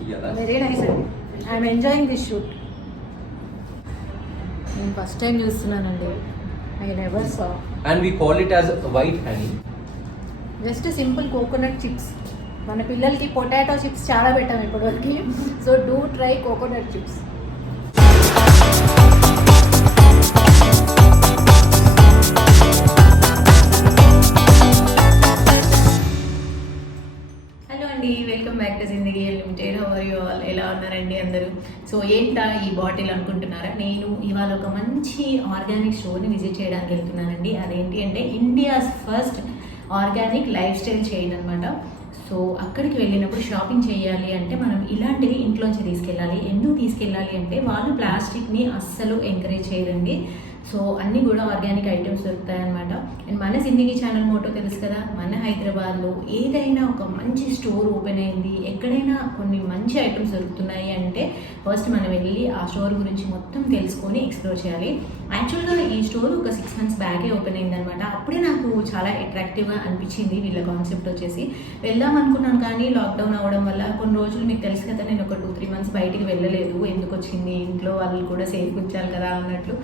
Very nice అండి. I'm enjoying this shoot. నేను first time చూస్తున్నానండి. I never saw. And we call it as white honey. Just simple coconut chips. మన పిల్లలకి potato chips చాలా పెట్టాము ఇప్పటివరకు. So do try coconut chips. Welcome back to Zindagi Limited. How are you all? ఎలా ఉన్నారండి అందరూ? So ఏంటా ఈ బాటిల్ అనుకుంటున్నారా? నేను ఇవాళ ఒక మంచి ఆర్గానిక్ స్టోర్ని విజిట్ చేయడానికి వెళ్తున్నానండి. అదేంటి అంటే India's first organic life style chain అనమాట. సో అక్కడికి వెళ్ళినప్పుడు షాపింగ్ చేయాలి అంటే మనం ఇలాంటివి ఇంట్లోంచి తీసుకెళ్ళాలి. ఎందుకు తీసుకెళ్ళాలి అంటే వాళ్ళు ప్లాస్టిక్ని అస్సలు ఎంకరేజ్ చేయరండి. సో అన్నీ కూడా ఆర్గానిక్ ఐటమ్స్ దొరుకుతాయి అనమాట. అండ్ మన జిందగీ ఛానల్ మోటో తెలుసు కదా, మన హైదరాబాద్లో ఏదైనా ఒక మంచి స్టోర్ ఓపెన్ అయింది, ఎక్కడైనా కొన్ని మంచి ఐటమ్స్ దొరుకుతున్నాయి అంటే ఫస్ట్ మనం వెళ్ళి ఆ స్టోర్ గురించి మొత్తం తెలుసుకొని ఎక్స్ప్లోర్ చేయాలి. యాక్చువల్గా ఈ స్టోర్ ఒక 6 months బ్యాకే ఓపెన్ అయింది అనమాట. అప్పుడే నాకు చాలా అట్రాక్టివ్గా అనిపించింది వీళ్ళ కాన్సెప్ట్ వచ్చేసి. వెళ్దాం అనుకున్నాను కానీ లాక్డౌన్ అవ్వడం వల్ల కొన్ని రోజులు మీకు తెలుసు కదా, నేను ఒక 2-3 months బయటికి వెళ్ళలేదు. ఎందుకు వచ్చింది, ఇంట్లో వాళ్ళు కూడా సేఫ్ ఉంచాలి కదా అన్నట్లు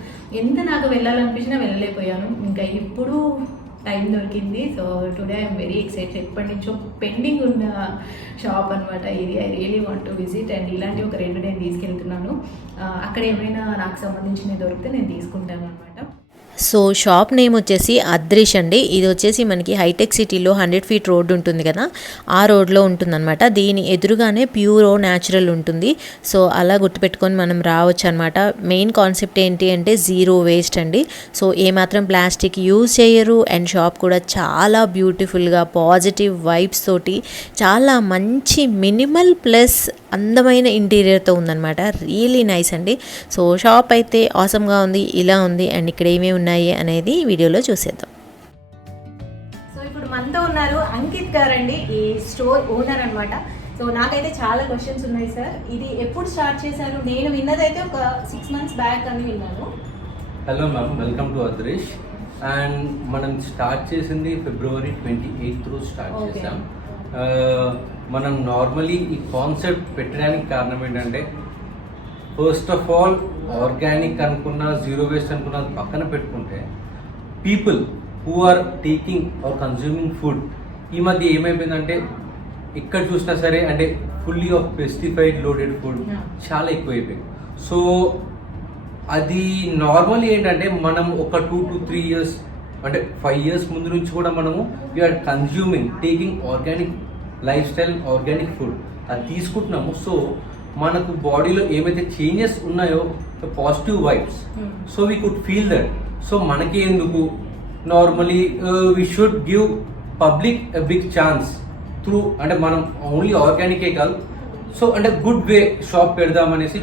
ఎంత నాకు వెళ్ళాలనిపించినా వెళ్ళలేకపోయాను. ఇంకా ఇప్పుడు టైం దొరికింది. So today I'm very excited. ఎప్పటి నుంచో పెండింగ్ ఉన్న షాప్ అనమాట ఇది. I really want to visit. And ఇలాంటి ఒక 2 నేను తీసుకెళ్తున్నాను. అక్కడ ఏమైనా నాకు సంబంధించినవి దొరికితే నేను తీసుకుంటాను అనమాట. సో షాప్ నేమ్ వచ్చేసి అద్రిష్ అండి. ఇది వచ్చేసి మనకి హైటెక్ సిటీలో 100 feet రోడ్ ఉంటుంది కదా, ఆ రోడ్లో ఉంటుందన్నమాట. దీని ఎదురుగానే ప్యూరో న్యాచురల్ ఉంటుంది. సో అలా గుర్తుపెట్టుకొని మనం రావచ్చు అనమాట. మెయిన్ కాన్సెప్ట్ ఏంటి అంటే జీరో వేస్ట్ అండి. సో ఏమాత్రం ప్లాస్టిక్ యూజ్ చేయరు. అండ్ షాప్ కూడా చాలా బ్యూటిఫుల్గా పాజిటివ్ వైబ్స్ తోటి చాలా మంచి మినిమల్ ప్లస్ అందమైన ఇంటీరియర్తో ఉందన్నమాట. రియలీ నైస్ అండి. సో షాప్ అయితే ఆసమ్గా ఉంది, ఇలా ఉంది. అండ్ ఇక్కడ ఏమేమి ఉన్నాయి అనేది వీడియోలో చూసేద్దాం. సో ఇప్పుడు మనతో ఉన్నారు అంకిత్ గారు అండి, ఈ స్టోర్ ఓనర్ అనమాట. సో నాకైతే చాలా క్వశ్చన్స్ ఉన్నాయి సార్. ఇది ఎప్పుడు స్టార్ట్ చేశారు? నేను విన్నదైతే ఒక 6 months బ్యాక్ అని విన్నాను. Hello ma'am, welcome to Adrish. And మనం స్టార్ట్ చేసింది February 28th రోజు స్టార్ట్ చేసాం. మనం నార్మలీ ఈ కాన్సెప్ట్ పెట్టడానికి కారణం ఏంటంటే, ఫస్ట్ ఆఫ్ ఆల్ ఆర్గానిక్ అనుకున్నా జీరో వేస్ట్ అనుకున్నా పక్కన పెట్టుకుంటే, people who are taking or consuming food ఈ మధ్య ఏమైపోయిందంటే ఎక్కడ చూసినా సరే అంటే fully of pesticide loaded food చాలా ఎక్కువైపోయింది. సో అది నార్మల్ ఏంటంటే మనం ఒక 2 to 3 years అంటే 5 years ముందు నుంచి కూడా మనము we are consuming taking organic life style organic food అది తీసుకుంటున్నాము. సో మనకు బాడీలో ఏమైతే చేంజెస్ ఉన్నాయో positive vibes, so we could feel that. So మనకి ఎందుకు normally we should give public a big chance through అంటే మనం ఓన్లీ ఆర్గానికే కాదు, సో అంటే గుడ్ వే షాప్ పెడదామనేసి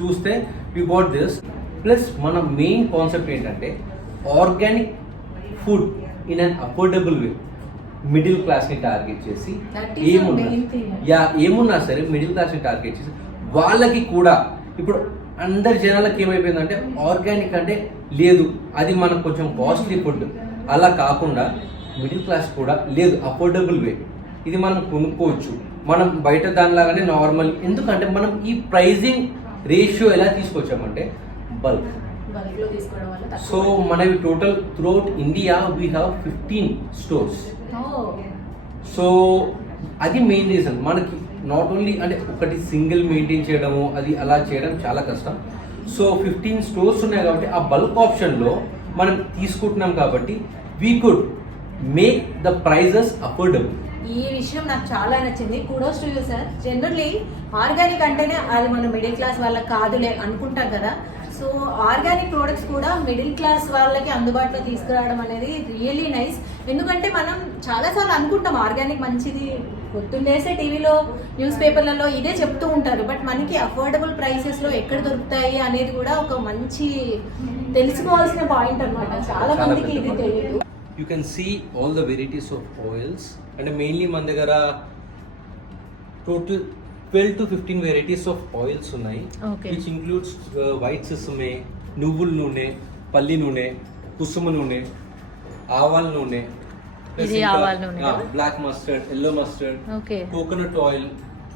చూస్తే వి బాట్ దిస్. ప్లస్ మన మెయిన్ కాన్సెప్ట్ ఏంటంటే organic food in an affordable way. Middle క్లాస్ని టార్గెట్ చేసి ఏమున్నా సరే మిడిల్ క్లాస్ని టార్గెట్ చేసి వాళ్ళకి కూడా ఇప్పుడు అందరి జనాలకి ఏమైపోయిందంటే ఆర్గానిక్ అంటే లేదు, అది మనకు కొంచెం కాస్ట్లీ ఫుడ్. అలా కాకుండా మిడిల్ క్లాస్ కూడా లేదు, అఫోర్డబుల్ వే ఇది మనం కొనుక్కోవచ్చు. మనం బయట దానిలాగానే నార్మల్. ఎందుకంటే మనం ఈ ప్రైజింగ్ రేషియో ఎలా తీసుకొచ్చామంటే బల్క్. సో మనవి total throughout India we have 15 stores. So అది మెయిన్ రీజన్. మనకి నాట్ ఓన్లీ అంటే ఒకటి సింగిల్ మెయింటైన్ చేయడము అది అలా చేయడం చాలా కష్టం. సో 15 stores ఉన్నాయి కాబట్టి ఆ బల్క్ ఆప్షన్లో మనం తీసుకుంటున్నాం కాబట్టి we could make the prices affordable. ఈ విషయం నాకు చాలా నచ్చింది. Kudos to you sir. Generally organic అంటేనే అది మన మిడిల్ క్లాస్ వాళ్ళకి కాదులే అనుకుంటాం కదా. సో ఆర్గానిక్ ప్రోడక్ట్స్ కూడా మిడిల్ క్లాస్ వాళ్ళకి అందుబాటులో తీసుకురావడం అనేది రియల్లీ నైస్. ఎందుకంటే మనం చాలాసార్లు అనుకుంటాం ఆర్గానిక్ మంచిది, పొద్దున్నేసే టీవీలో న్యూస్ పేపర్లలో ఇదే చెప్తూ ఉంటారు. బట్ మనకి అఫోర్డబుల్ ప్రైసెస్లో ఎక్కడ దొరుకుతాయి అనేది కూడా ఒక మంచి తెలుసుకోవాల్సిన పాయింట్ అనమాట. చాలా మందికి ఇది తెలియదు. You can see all the varieties of oils and mainly మన దగ్గర total 12 to 15 varieties of oils ఉన్నాయి. Which includes white sesame, నువ్వుల నూనె, పల్లి నూనె, కుసుమ నూనె, ఆవాల నూనె, black mustard, yellow mustard, coconut oil,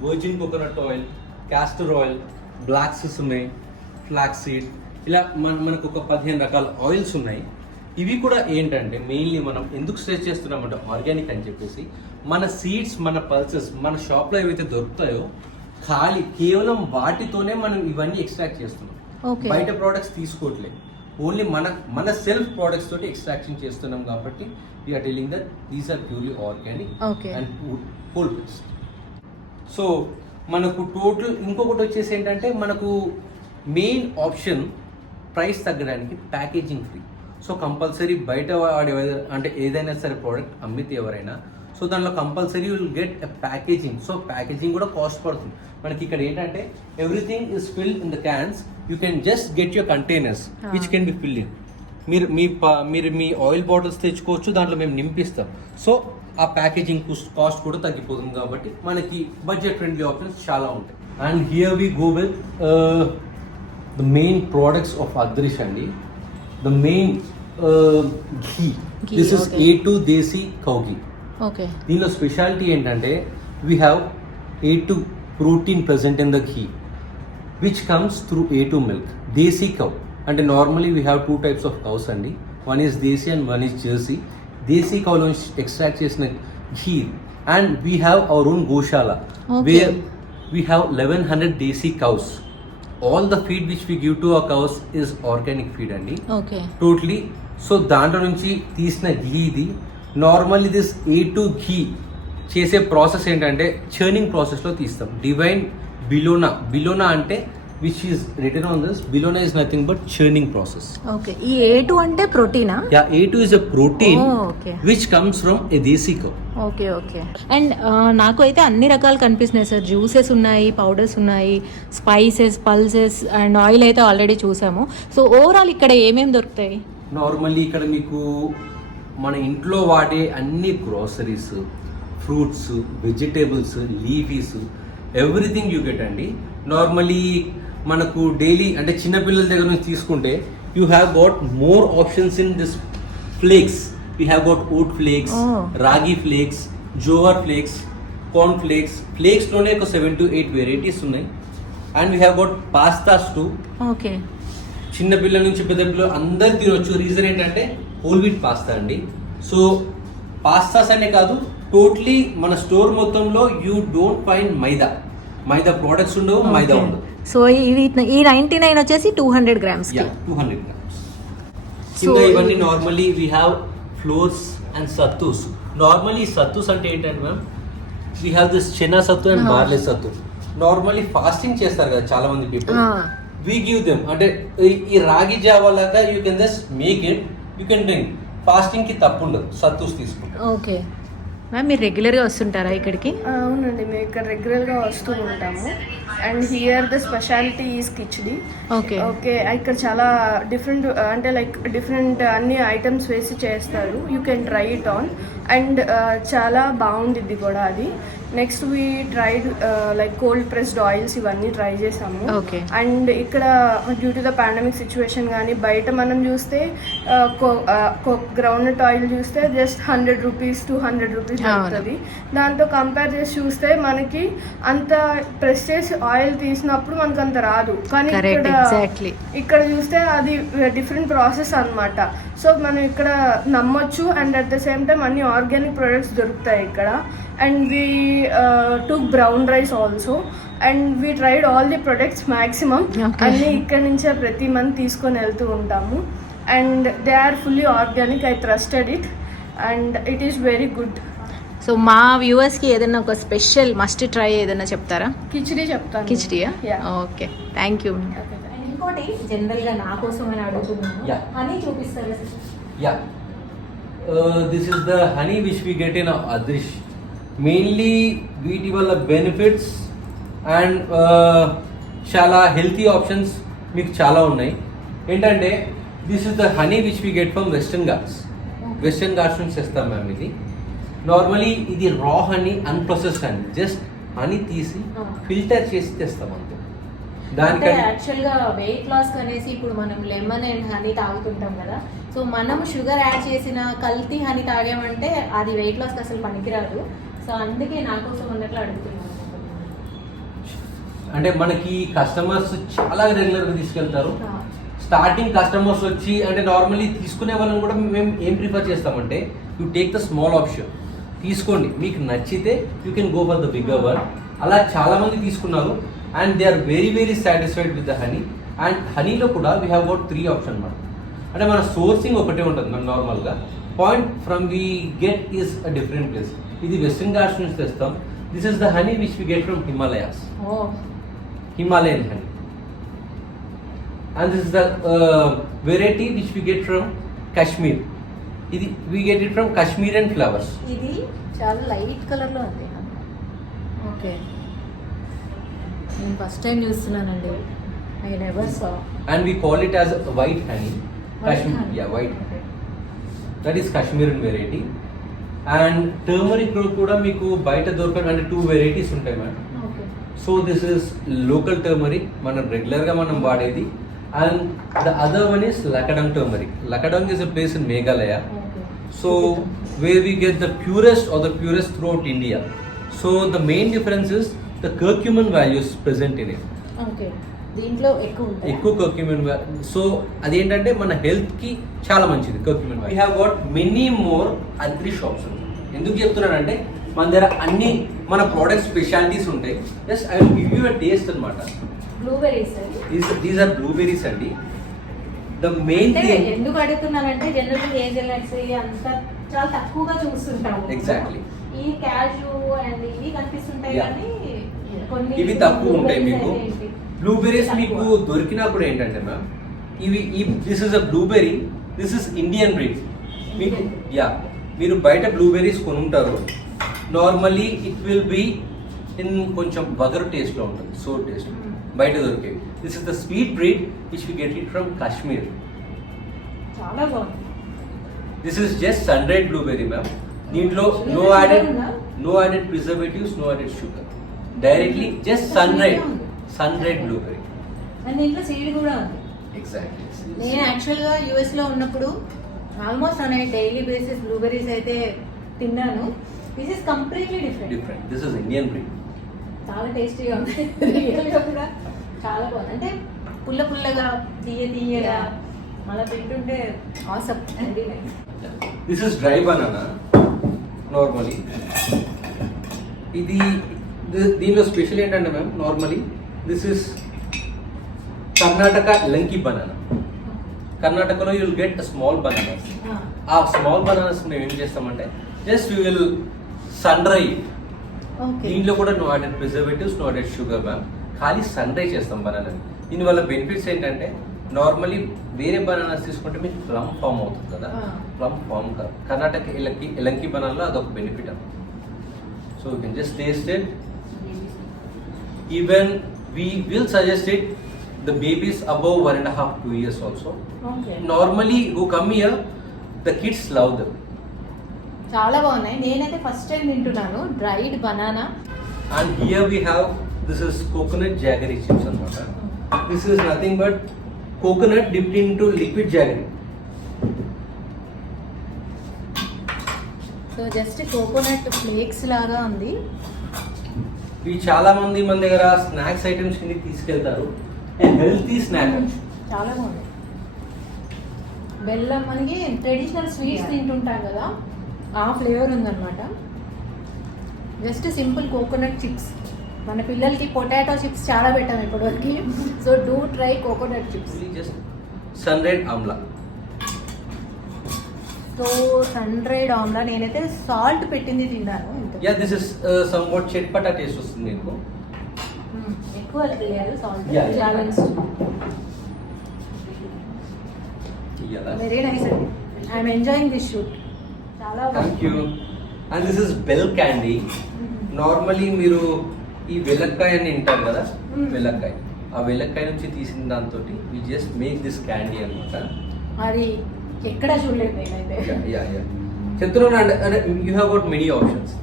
virgin coconut oil, castor oil, black sesame, flax seed, ఇలా మనకు ఒక 15 రకాల ఆయిల్స్ ఉన్నాయి. ఇవి కూడా ఏంటంటే మెయిన్లీ మనం ఎందుకు స్ట్రెచ్ చేస్తున్నామంటే ఆర్గానిక్ అని చెప్పేసి మన సీడ్స్, మన పల్సెస్ మన షాప్లో ఏవైతే దొరుకుతాయో కేవలం వాటితోనే మనం ఇవన్నీ ఎక్స్ట్రాక్ట్ చేస్తున్నాం. బయట ప్రోడక్ట్స్ తీసుకోవట్లేదు, ఓన్లీ మన సెల్ఫ్ ప్రోడక్ట్స్ తోటి ఎక్స్ట్రాక్షన్ చేస్తున్నాం కాబట్టి we are telling that these are purely organic and cold pressed. So మనకు టోటల్ ఇంకొకటి వచ్చేసి ఏంటంటే మనకు మెయిన్ ఆప్షన్ ప్రైస్ తగ్గడానికి ప్యాకేజింగ్ ఫ్రీ. సో కంపల్సరీ బయట వాడు అంటే ఏదైనా సరే ప్రోడక్ట్ అమ్మితే ఎవరైనా సో దానిలో compulsory will get a packaging. So packaging కూడా కాస్ట్ పడుతుంది మనకి. ఇక్కడ ఏంటంటే everything is filled in the cans, you can just get your containers which can be filled in. మీరు మీ ఆయిల్ బాటిల్స్ తెచ్చుకోవచ్చు, దాంట్లో మేము నింపిస్తాం. సో ఆ ప్యాకేజింగ్ కాస్ట్ కూడా తగ్గిపోతుంది కాబట్టి మనకి బడ్జెట్ ఫ్రెండ్లీ ఆప్షన్స్ చాలా ఉంటాయి. And here we go with the main products of Adrish అండి. The main ghee. This is A2 Desi cow ghee. Okay. దీనిలో స్పెషాలిటీ ఏంటంటే we have A2 protein present in the ghee which comes through A2 milk. Desi cow అంటే normally we have 2 types of cows అండి. One is Desi and one is Jersey. Desi cow నుంచి extract చేసిన ghee and we have our own goshala where we have 1100 Desi cows. All the feed which we give to our cows is organic feed అండి. Okay. Totally. So దాంట్లో నుంచి తీసిన ఘీ ఇది. Normally this A2 ఘీ చేసే process ఏంటంటే churning ప్రాసెస్లో తీస్తాం. Divine bilona అంటే which is written on this. Bilona is nothing but churning process. Okay. ఈ A2 అంటే ప్రోటీనా? Yeah, A2 is a protein which comes from a desi cow. Okay. And నాకు అయితే అన్ని రకాలు కనిపిస్తున్నాయి సార్. జ్యూసెస్ ఉన్నాయి, పౌడర్స్ ఉన్నాయి, స్పైసెస్, పల్సెస్ అండ్ ఆయిల్ అయితే ఆల్రెడీ చూసాము. సో ఓవరాల్ ఇక్కడ ఏమేమి దొరుకుతాయి? నార్మల్లీ ఇక్కడ మీకు మన ఇంట్లో వాడే అన్ని groceries, fruits, vegetables, లీఫీస్, everything you get అండి. నార్మల్లీ మనకు డైలీ అంటే చిన్నపిల్లల దగ్గర నుంచి తీసుకుంటే you have got more options in this flakes. We have got oat flakes, ragi flakes, jowar flakes, corn flakes. Flakes లోనే ఒక 7 to 8 వెరైటీస్ ఉన్నాయి. And we have got pastas to. Okay. చిన్న పిల్లల నుంచి పెద్ద పిల్లలు అందరు తినొచ్చు. రీజన్ ఏంటంటే హోల్ వీట్ పాస్తా అండి. సో పాస్తాస్ అనే కాదు, టోటలీ మన స్టోర్ మొత్తంలో you don't find maida products ఉండవు, మైదా ఉండదు. సో ఈ 99 వచ్చేసి 200 grams. 200 grams. ఇంకా ఇవన్నీ normally we have flours and sattus. Normally sattus అంటే ఏంటంటే ma'am we have this chana sattu and barley sattu. Normally fasting చేస్తారు కదా చాలా మంది పీపుల్. వీ గివ్ దెమ్ అంటే ఈ రాగి జావా లాగా you can just make it, you can drink. Fasting కి తప్పు ఉండదు సత్తుస్ తీసుకుంటాం. ఓకే మ్యామ్, మీరు రెగ్యులర్గా వస్తుంటారా ఇక్కడికి? అవునండి, మేము ఇక్కడ రెగ్యులర్గా వస్తూ ఉంటాము. And here the speciality is khichdi. Okay. ఇక్కడ చాలా డిఫరెంట్ అంటే లైక్ డిఫరెంట్ అన్ని ఐటమ్స్ వేసి చేస్తారు. You can try it on. And చాలా బాగుండిద్ది కూడా అది. Next we tried like cold pressed oils, ఇవన్నీ ట్రై చేసాము. అండ్ ఇక్కడ due to the pandemic situation కానీ బయట మనం చూస్తే గ్రౌండ్నట్ ఆయిల్ చూస్తే జస్ట్ 100 రూపీస్ 200 రూపీస్ అవుతుంది. దాంతో కంపేర్ చేసి చూస్తే మనకి అంత ప్రెస్ చేసి ఆయిల్ తీసినప్పుడు మనకు అంత రాదు. కానీ ఇక్కడ చూస్తే అది డిఫరెంట్ ప్రాసెస్ అన్నమాట. సో మనం ఇక్కడ నమ్మొచ్చు. And at the same time అన్ని ఆర్గానిక్ ప్రొడక్ట్స్ దొరుకుతాయి ఇక్కడ. And we took brown rice also. And we tried all the products maximum. అన్నీ ఇక్కడ నుంచే ప్రతి మంత్ తీసుకొని వెళ్తూ ఉంటాము. And they are fully organic. I trusted it and it is very good. So మా వ్యూవర్స్కి ఏదైనా ఒక స్పెషల్ మస్ట్ ట్రై ఏదైనా చెప్తారా? కిచిడి చెప్తాను. కిచిడియా? Okay, thank you. ఇంకోటి జనరల్గా నా కోసం అని అడుగుతున్నాను, హనీ చూపిస్తారా? Yeah, this is the honey which we get in Adrish. Mainly వీటి వల్ల బెనిఫిట్స్ అండ్ చాలా హెల్తీ ఆప్షన్స్ మీకు చాలా ఉన్నాయి. ఏంటంటే this is the honey which we get from Western Ghats నుంచి తెస్తాం మ్యామ్. ఇది నార్మలీ ఇది raw honey, unprocessed honey. Just honey తీసి ఫిల్టర్ చేసి తెస్తాం అంతే. దానికంటే యాక్చువల్గా వెయిట్ లాస్ అనేసి ఇప్పుడు మనం లెమన్ అండ్ హనీ తాగుతుంటాం కదా. సో మనం షుగర్ యాడ్ చేసిన కల్తీ హనీ తాగామంటే అది వెయిట్ లాస్కి అసలు పనికిరాదు. సో అందుకే నా కోసం అన్నట్లు అడుగుతున్నాను. అంటే మనకి కస్టమర్స్ చాలా రెగ్యులర్గా తీసుకెళ్తారు. స్టార్టింగ్ కస్టమర్స్ వచ్చి అంటే నార్మల్లీ తీసుకునే వాళ్ళని కూడా మేము ఏం ప్రిఫర్ చేస్తామంటే you take the small option, తీసుకోండి, మీకు నచ్చితే you can go for the bigger one. అలా చాలామంది తీసుకున్నారు and they are very very satisfied with the honey. And హనీలో కూడా వీ హ్యావ్ గోట్ 3 ఆప్షన్ అన్నమాట. అంటే మన సోర్సింగ్ ఒకటే ఉంటుంది మన నార్మల్గా, point from we get is a different place. ఇది వెస్టర్న్ ఘాట్స్ నుంచి తెస్తాం. This is the honey which we get from Himalayas, Himalayan honey. And this is the variety which we get from Kashmir. ఇది we get it from Kashmirian flowers. ఇది చాలా light కలర్లో ఉంది. Okay, నేను first time చూస్తున్నానండి. I never saw. And we call it as white honey. Kashmir, honey. yeah, white. Okay. That is Kashmirian variety. And turmeric లో కూడా మీకు బయట దొరకడం అంటే 2 varieties ఉంటాయి madam. Okay. So this is local turmeric, మనం రెగ్యులర్గా మనం వాడేది. And the other one is Lakadong turmeric. Lakadong is a place in Meghalaya. Okay. So where we get the purest throughout India. So the main difference is the curcumin values present in it. Okay, దీంట్లో ఎక్కువ curcumin. So అదేంటంటే మన health కి చాలా మంచిది curcumin. We have got many more అద్రి shops. ఎందుకు చెప్తున్నానంటే మన దగ్గర అన్ని మన ప్రోడక్ట్ స్పెషాలిటీస్ ఉంటాయి. Just I will give you a taste అనమాట. బ్లూబెర్రీస్ దీస్ ఆర్ బ్లూబెర్రీస్ అండి. ద మెయిన్ థింగ్ ఎందుకు అడుగుతున్నానంటే జనరల్ హేజల్నట్స్ అంతా చాలా తక్కువగా చూస్తుంటాము. ఎగ్జాక్ట్లీ ఈ క్యాషు అండ్ ఇవి కనిపిస్తుంటాయి Yeah. కానీ కొన్ని ఇవి తక్కువ ఉంటాయి మీకు. blueberries అయితే బ్లూబెర్రీస్ తక్కువ. మీకు దొరికినప్పుడు ఏంటంటే మ్యామ్ ఇవి this is a blueberry, this is Indian breed. మీకు మీరు బయట బ్లూబెర్రీస్ కొనుంటారు, normally it will be in కొంచెం వగరు టేస్ట్లో ఉంటుంది, సోర్ టేస్ట్. బయట దొరికేవి. This is the sweet breed which we get it from Kashmir. చాలా బాగుంది. This is just sun dried blueberry ma'am. దీంట్లో no added preservatives, no added sugar, directly just sun dried blueberry. And దీంట్లో seed కూడా ఉంది. Exactly. నేను యాక్చువల్గా యూఎస్లో ఉన్నప్పుడు ఆల్మోస్ట్ అనే డైలీ బేసిస్ బ్లూబెర్రీస్ అయితే తిన్నాను. This is completely different. This is Indian breed. చాలా టేస్టీగా ఉంది. రియల్గా కూడా చాలా బాగుంది. అంటే పుల్లగా తీయగా మళ్ళీ తింటుంటే awesome. Very nice. This is dry banana normally. ఇది దీనిలో స్పెషల్ ఏంటంటే ma'am, normally this is Karnataka లంకి బనానా. కర్ణాటకలో you will get small bananas. ఆ స్మాల్ బనానాస్ మేము ఏం చేస్తామంటే just you will sun dry. దీంట్లో కూడా no added preservatives, no added sugar ma'am. ఖాళీ సన్ డ్రై చేస్తాం బనానాని. దీనివల్ల బెనిఫిట్స్ ఏంటంటే నార్మలీ వేరే బనానాస్ తీసుకుంటే మీకు ప్లమ్ ఫామ్ అవుతుంది కదా, ప్లమ్ ఫామ్ కాదు. కర్ణాటక ఎలంకి బనానాలో అదొక బెనిఫిట్ అన్నమాట. So you can just taste it. Even we will suggest it the babies above 1.5 2 years also. Okay. Normally who come here, the kids love them. చాలా బాగున్నాయి. నేనైతే ఫస్ట్ టైం తింటున్నాను dried banana. And here we have, this is coconut jaggery chips anamata. This is nothing but coconut dipped into liquid jaggery. So just coconut flakes లాగా ఉంది. ఇవి చాలా మంది మన దగ్గర స్నాక్స్ ఐటమ్స్ కింద తీసుకెళ్తారు. Healthy snack. చాలా బాగుంది. బెల్లం మనకి ట్రెడిషనల్ స్వీట్స్ తింటుంటాం కదా, ఆ ఫ్లేవర్ ఉందన్నమాట. Just simple coconut chips. మన పిల్లలకి పొటాటో చిప్స్ చాలా పెట్టాము ఇప్పటివరకు. So do try coconut chips. Just sun dried amla. So sun dried amla నేనైతే సాల్ట్ పెట్టింది తిన్నాను. యా, దిస్ ఇస్ సమ్వాట్ చట్పటా టేస్ట్ వస్తుంది మీకు. ఎక్కువ తెలియదు salt. Yeah. Balance. Very nice అండి. I'm enjoying this shoot. చాలా thank you. And this is bael candy. Normally మీరు ఈ వెల్లక్కాయ అని తింటారు కదా, వెల్లక్కాయ. ఆ వెల్లక్కాయ నుంచి తీసిన దాంతో we just make this candy అనమాట. అది ఎక్కడ చూడలేదు నేనైతే. చెప్తున్నాను అంటే you have got many options.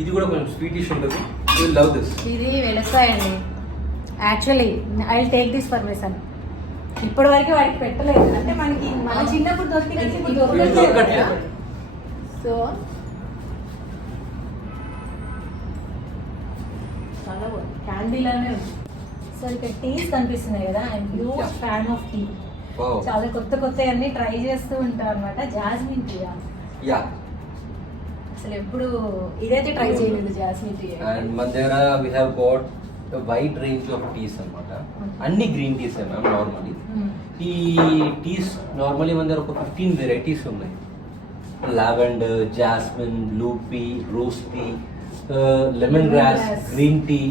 ఇది కూడా కొంచెం స్వీటిష్ ఉంటుంది. You love this. ఇది వెలక్కాయ అండి. Actually I will take this for my son. ఇప్పటి వరకు వాడికి పెట్టలేదు. అంటే మనకి మన చిన్నప్పుడు దొరికినట్టు ఇప్పుడు దొరకట్లేదు. సో చాలా బాగుంది. క్యాండీలానే ఉంది. సో ఇక్కడ టీస్ కనిపిస్తున్నాయి కదా, I'm huge fan of tea. Wow. చాలా కొత్త కొత్త అన్ని ట్రై చేస్తూ ఉంటాం అనమాట. Jasmine tea Yeah. అసలు ఎప్పుడు ఇదైతే ట్రై చేయలేదు, జాస్మిన్ టీ. And మన దగ్గర we have got a wide range of teas అన్నమాట. అన్ని గ్రీన్ టీస్ మ్యామ్ నార్మల్లీ. ఈ టీస్ నార్మల్లీ మన దగ్గర ఒక 15 వెరైటీస్ ఉన్నాయి. లావెండర్, జాస్మిన్, లూపీ, rose tea, lemon grass, green tea,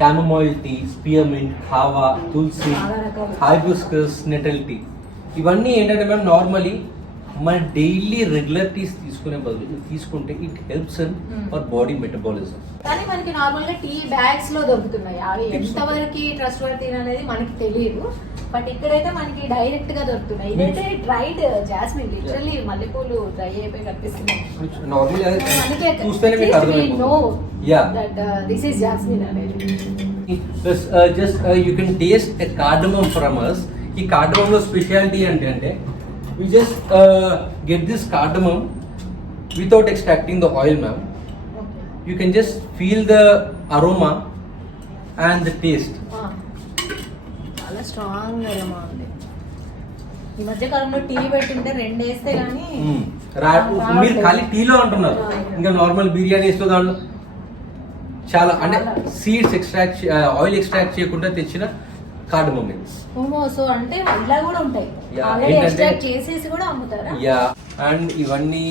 chamomile tea, spearmint, kava, tulsi, hibiscus, nettle tea. ఇవన్నీ ఏంటంటే మ్యామ్ నార్మల్లీ మన డైలీ రెగ్యులర్ టీస్ తీసుకునే బదులు తీసుకుంటే it helps in our body metabolism. కానీ మనకి నార్మల్ గా టీ బ్యాగ్స్ లో దొరుకుతున్నాయి. అవి ఎంతవరకు ట్రస్ట్ వర్తీ అనేది మనకి తెలియదు. బట్ ఇక్కడైతే మనకి డైరెక్ట్ గా దొరుకుతున్నాయి. ఇదైతే డ్రైడ్ జాస్మిన్, లిటరల్లీ మల్లెపూలు డ్రై అయిపోయి కనిపిస్తున్నాయి. నార్మల్లీ చూస్తేనే మీకు అర్థమైపోతుంది. యా, దిస్ ఇస్ జాస్మిన్ అనేది. Just you can taste a cardamom from us. ఈ కార్డమమ్ లో స్పెషాలిటీ అంటే we just get this cardamom without extracting the oil, ma'am. You can just feel the aroma and the taste. చాలా strong aroma ఉంది. ఈ మధ్య కాలంలో tea పెట్టుంటే 2 వేస్తే కానీ మీరు ఖాళీ టీలో అంటున్నారు, ఇంకా నార్మల్ బిర్యానీస్ లో దాంట్లో చాలా అంటే సీడ్స్ ఎక్స్ట్రాక్ట్ ఆయిల్ ఎక్స్ట్రాక్ట్ చేయకుండా తెచ్చిన కార్డమమ్ మిల్క్స్. ఓమో, సో అంటే ఇలా కూడా ఉంటాయి, Yeah, ఆల్రెడీ ఏంటంటే- ఎక్స్ట్రాక్ట్ చేసేసి కూడా అమ్ముతారా? యా, అండ్ ఇవన్నీ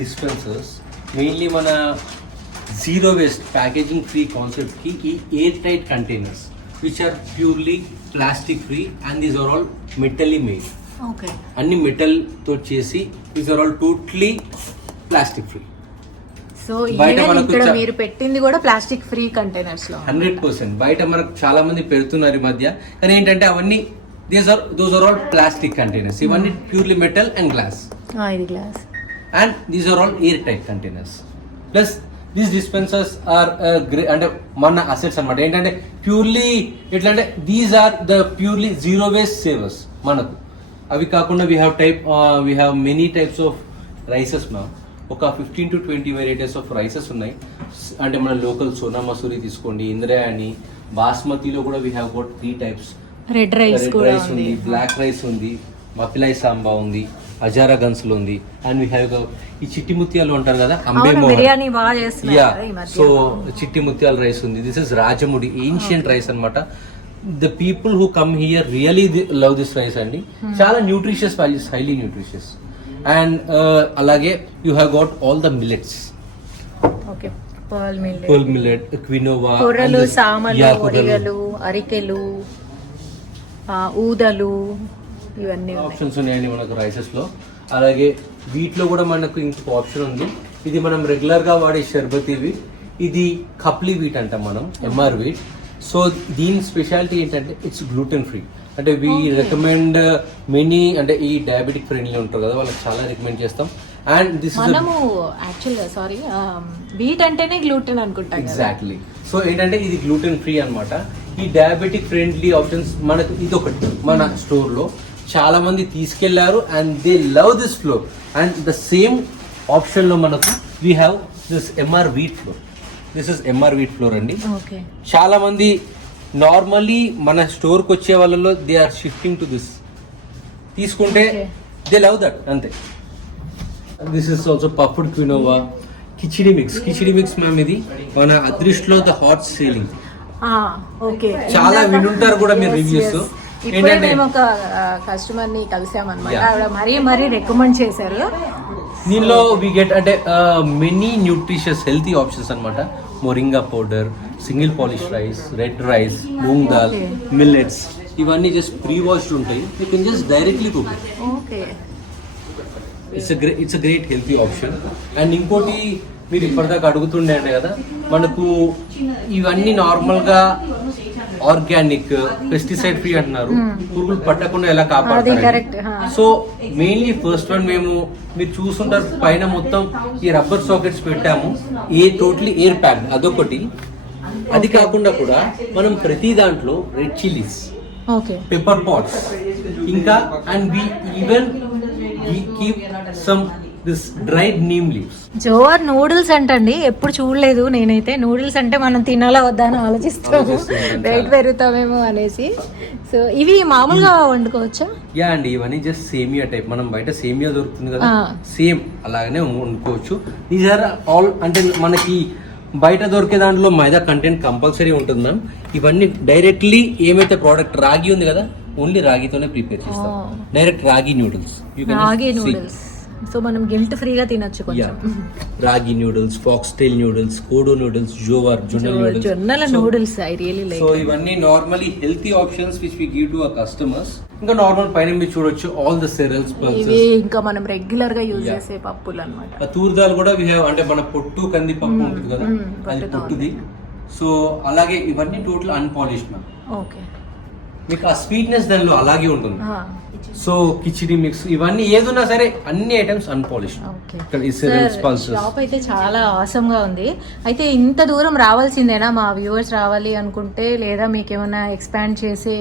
డిస్పెన్సర్స్ మెయిన్లీ మన zero waste packaging free concept కి ఈ air tight containers which are purely plastic free and these are all metally made. Okay. అన్ని మెటల్ తో చేసి these are all totally plastic free. So బయట even మనకు ఇక్కడ చ- మీరు పెట్టింది కూడా ప్లాస్టిక్ ఫ్రీ కంటైనర్స్ లో. 100%. బయట మనకు చాలా మంది పెడుతున్నారు ఈ మధ్య, కానీ ఏంటంటే అవన్నీ those are all plastic containers. ఇవన్నీ ప్యూర్లీ మెటల్ అండ్ గ్లాస్. ఇది glass. And these are all airtight containers. Plus these dispensers are అంటే మన అసెట్స్ అన్నమాట. ఏంటంటే ప్యూర్లీ ఎట్లా అంటే these are the purely zero waste savers మనకు. అవి కాకుండా we have many types of rices ma'am. ఒక 15 to 20 వెరైటీస్ ఆఫ్ రైసెస్ ఉన్నాయి. అంటే మన లోకల్ సోనా మసూరి తీసుకోండి, ఇంద్రాయణి, బాస్మతిలో కూడా we have goat 3 types. Red rice కూడా రైస్ ఉంది, బ్లాక్ రైస్ ఉంది, మపిలాయ్ సాంబా ఉంది, అజారా గన్స్ లో ఉంది, అండ్ వీ హ్యావ్ ఈ చిట్టి ముత్యాలు అంటారు కదా, అంబే బిర్యానీ బాగా చేస్తున్నారు యా. కదా ఈ మధ్య. సో చిట్టి ముత్యాల రైస్ ఉంది. This is Rajamudi ancient rice అన్నమాట. The people who come here really love this rice అండి. చాలా nutritious values, highly nutritious. And అలాగే you have got all the millets. Okay. Pearl millet, quinoa, కొర్రలు, సామలు, ఒడిగలు, అరికెలు, ఊదలు, ఇవన్నీ ఆప్షన్స్ ఉన్నాయండి మనకు రైసెస్ లో. అలాగే వీటిలో కూడా మనకు ఇంకొక ఆప్షన్ ఉంది. ఇది మనం రెగ్యులర్ గా వాడే షర్బతీ వీట్. ఇది కప్లీ వీట్ అంటాం మనం, ఎంఆర్ వీట్. సో దీని స్పెషాలిటీ ఏంటంటే ఇట్స్ గ్లూటెన్ ఫ్రీ. అంటే వీ రికమెండ్ మెనీ, అంటే ఈ డయాబెటిక్ ఫ్రెండ్లీ ఉంటారు కదా, వాళ్ళకి చాలా రికమెండ్ చేస్తాం. అండ్ దిస్ ఇస్ మనము యాక్చువల్గా సారీ వీట్ అంటేనే గ్లూటెన్ అనుకుంటాం. ఎగ్జాక్ట్లీ. సో ఏంటంటే ఇది గ్లూటెన్ ఫ్రీ అన్నమాట. ఈ డయాబెటిక్ ఫ్రెండ్లీ ఆప్షన్స్ మనకు ఇదొకటి మన స్టోర్ లో చాలా మంది తీసుకెళ్లారు and they love this flour. And the same option లో మనకు we have this MR wheat flour. This is MR wheat flour అండి. ఓకే. చాలా మంది నార్మల్లీ మన స్టోర్ కి వచ్చే వాళ్ళలో they are shifting to this. తీసుకుంటే దే లవ్ దట్ అంతే. This is also puffed quinoa, khichdi mix ma'am. ఇది మన అదృష్ట్ లో ద హాట్ సేలింగ్. ఓకే. చాలా వినుంటారు కూడా మీరు రివ్యూస్. ఇప్పుడే మేము ఒక కస్టమర్ ని కలిసామన్నమాట. ఆవిడ మరీ రికమెండ్ చేశారు. దీనిలో వి గెట్ అంటే మెనీ న్యూట్రిషియస్ హెల్తీ ఆప్షన్స్ అన్నమాట. Moringa powder, single polish rice, red rice, moong dal, millets, ఇవన్నీ జస్ట్ ప్రీ వాష్డ్ ఉంటాయి. You can just directly cook. Okay. It's a great healthy option. And ఇంకోటి మీరు ఇప్పటిదాకా అడుగుతుండే అంటే కదా, మనకు ఇవన్నీ నార్మల్ గా ఆర్గానిక్, పెస్టిసైడ్ ఫ్రీ అంటున్నారు. పురుగులు పట్టకుండా ఎలా కాపాడుతారు. సో మెయిన్లీ ఫస్ట్ వన్ మీరు చూస్తుంటారు పైన మొత్తం ఈ రబ్బర్ సాకెట్స్ పెట్టాము, టోటలీ ఎయిర్ ప్యాక్, అదొకటి. అది కాకుండా కూడా మనం ప్రతి దాంట్లో రెడ్ చిల్లీస్, పెప్పర్ పాట్స్, ఇంకా and we even keep some this dried neem leaves. Jowar noodles అంటండి, ఎప్పుడు చూడలేదు నేనైతే. నూడిల్స్ అంటే మనం తినాలా వద్దా అని ఆలోచిస్తాము, వెయిట్ పెరుగుతామేమో అనేసి. సో ఇవి మామూలుగా వండుకోవచ్చా? యా అండి, ఇవన్నీ జస్ట్ సేమియా టైప్. మనం బయట సేమియా దొరుకుతుంది కదా, సేమ్ అలాగనే వండుకోవచ్చు. దీస్ ఆర్ ఆల్ అంటే మనకి బయట దొరికే దాంట్లో మైదా కంటెంట్ కంపల్సరీ ఉంటుంది మ్యామ్. ఇవన్నీ డైరెక్ట్లీ ఏమైతే ప్రోడక్ట్ రాగి ఉంది కదా, ఓన్లీ రాగితోనే ప్రిపేర్ చేస్తాం. Direct ragi noodles. Ragi noodles, so మనం గిల్ట్ ఫ్రీగా తినొచ్చు కొంచెం. Ragi noodles, foxtail noodles, kodo noodles, jowar జొన్నల noodles I really like. So ఇవన్నీ normally healthy options which we give to our customers. ఇంకా నార్మల్ పైన మీరు చూడొచ్చు ఆల్ ద సెరల్స్, ఇవి ఇంకా మనం రెగ్యులర్ గా యూజ్ చేసే పప్పులు అన్నమాట. తూర్ దాల్ కూడా వి హావ్, అంటే మన పొట్టు కంది పప్పు ఉంటుంది కదా, అది పొట్టుది. సో అలాగే ఇవన్నీ టోటల్ అన్పాలిష్డ్ మ్యామ్. ఓకే, మీకు ఆ స్వీట్నెస్ దానిలో అలాగే ఉంటుంది. సో కిచిడి మిక్స్ ఇవన్నీ ఏదున్నా సరే అన్ని ఐటమ్స్ అన్పాలిష్డ్. షాప్ అయితే చాలా ఆసమ్ గా ఉంది. అయితే ఇంత దూరం రావాల్సిందేనా మా వ్యూవర్స్ రావాలి అనుకుంటే, లేదా మీకు ఏమైనా ఎక్స్పాండ్ చేసే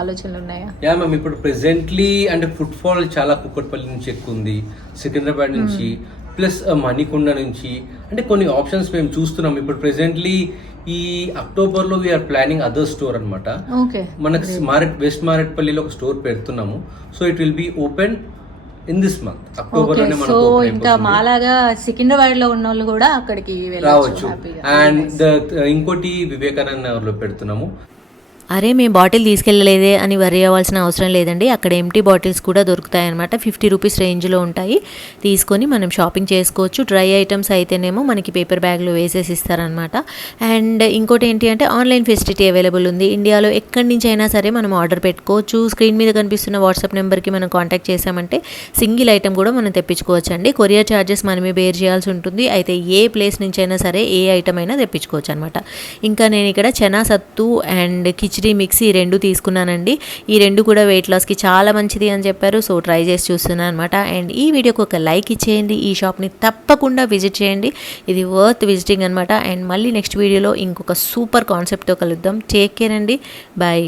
ఆలోచనలు ఉన్నాయా? యా మ్యామ్, ఇప్పుడు ప్రెసెంట్లీ అంటే ఫుట్ ఫాల్ చాలా కుక్కట్పల్లి నుంచి ఎక్కువ ఉంది, సికింద్రాబాద్ నుంచి, ప్లస్ మణికొండ నుంచి. అంటే కొన్ని ఆప్షన్స్ మేము చూస్తున్నాం. ఇప్పుడు ప్రెసెంట్లీ ఈ అక్టోబర్ లో వీఆర్ ప్లానింగ్ అదర్ స్టోర్ అనమాట. మనకి వెస్ట్ మారేట్పల్లిలో ఒక స్టోర్ పెడుతున్నాము. So it will be open in this month October లోనే. సో ఇంకా మాలాగా సికింద్రాబాద్ లో ఉన్న వాళ్ళు కూడా అక్కడికి రావచ్చు. అండ్ ఇంకోటి వివేకానంద నగర్ లో పెడుతున్నాము. అరే మేము బాటిల్ తీసుకెళ్ళలేదే అని వరి అవ్వాల్సిన అవసరం లేదండి. అక్కడ ఎంటీ బాటిల్స్ కూడా దొరుకుతాయి అనమాట. 50 రూపీస్ రేంజ్లో ఉంటాయి. తీసుకొని మనం షాపింగ్ చేసుకోవచ్చు. డ్రై ఐటమ్స్ అయితేనేమో మనకి పేపర్ బ్యాగ్లో వేసేసి ఇస్తారనమాట. అండ్ ఇంకోటి ఏంటి అంటే ఆన్లైన్ ఫెసిలిటీ అవైలబుల్ ఉంది. ఇండియాలో ఎక్కడి నుంచి అయినా సరే మనం ఆర్డర్ పెట్టుకోవచ్చు. స్క్రీన్ మీద కనిపిస్తున్న వాట్సాప్ నెంబర్కి మనం కాంటాక్ట్ చేసామంటే సింగిల్ ఐటమ్ కూడా మనం తెప్పించుకోవచ్చు అండి. కొరియర్ ఛార్జెస్ మనమే బేర్ చేయాల్సి ఉంటుంది. అయితే ఏ ప్లేస్ నుంచి అయినా సరే ఏ ఐటమ్ అయినా తెప్పించుకోవచ్చు అనమాట. ఇంకా నేను ఇక్కడ చనా సత్తు అండ్ కిచిడి మిక్స్ ఈ రెండు తీసుకున్నానండి. ఈ రెండు కూడా వెయిట్ లాస్కి చాలా మంచిది అని చెప్పారు. సో ట్రై చేసి చూస్తున్నాను అనమాట. అండ్ ఈ వీడియోకి ఒక లైక్ ఇచ్చేయండి. ఈ షాప్ని తప్పకుండా విజిట్ చేయండి. ఇది వర్త్ విజిటింగ్ అనమాట. అండ్ మళ్ళీ నెక్స్ట్ వీడియోలో ఇంకొక సూపర్ కాన్సెప్ట్తో కలుద్దాం. టేక్ కేర్ అండి. బాయ్.